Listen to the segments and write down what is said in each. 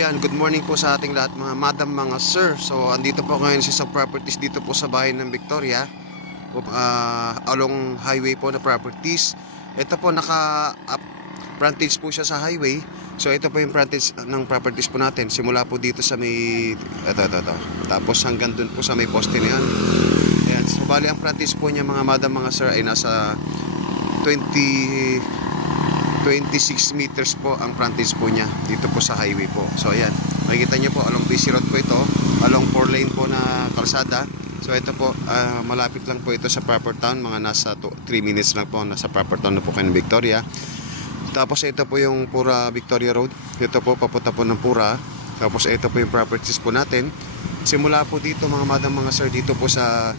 yan, good morning po sa ating lahat mga madam, mga sir. So andito po ngayon sa properties dito po sa bahay ng Victoria, along highway po na properties. Ito po frontage po siya sa highway. So ito po yung frontage ng properties po natin. Simula po dito sa may ito. Tapos hanggang dun po sa may poste na yan. Ayan. So bali ang frontage po niya mga madam, mga sir ay nasa 26 meters po ang frontage po niya dito po sa highway po. So ayan, makikita nyo po along BC Road po ito, along 4 lane po na kalsada. So ito po, malapit lang po ito sa proper town, mga nasa 3 minutes lang po nasa proper town na po kayo ng Victoria. Tapos ito po yung Pura Victoria Road, ito po papunta po ng Pura. Tapos ito po yung properties po natin. Simula po dito mga madam, mga sir, dito po sa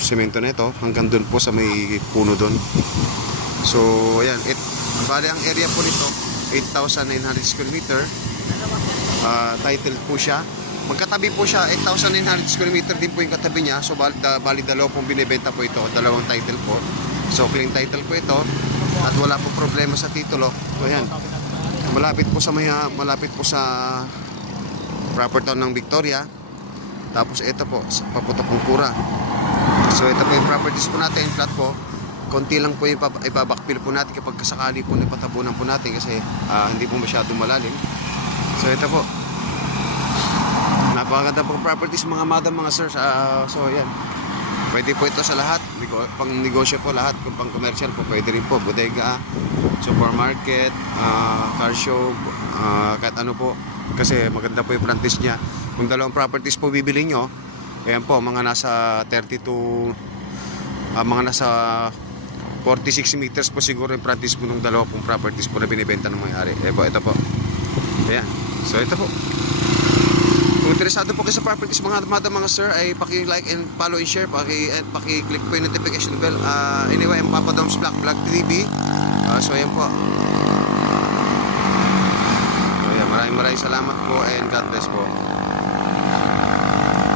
semento na ito hanggang dun po sa may puno dun. So ayan, bali ang area po nito 8,900 square meter. Title po siya. Magkatabi po siya, 8,900 square meter din po yung katabi niya. So bali dalawa pong binibenta po ito, dalawang title po. So clean title po ito at wala po problema sa titulo. So ayan, malapit po sa proper town ng Victoria. Tapos ito po, papunta pong Pura. So ito po yung properties po natin, flat po. Konti lang po ibabackfill po natin kapag kasakali po napatabunan po natin kasi hindi po masyadong malalim. So ito po, napakaganda po properties mga madam, mga sir. So ayan, pwede po ito sa lahat, pang negosyo po lahat, kung pang commercial po pwede rin po, bodega, supermarket, car show, kahit ano po, kasi maganda po yung frontage niya. Kung dalawang properties po bibili nyo, ayan po, mga nasa 46 meters po siguro yung frontage po ng dalawa pong properties po na binibenta ng may-ari. Ito po. Ayan. So ito po. Kung interesado po kayo sa properties mga madam, mga sir, ay paki-like and follow and share, paki-click po yung notification bell. Anyway, ang Papa Dom's Vlog TV. So ayan po. So ayan, maraming salamat po and God bless po.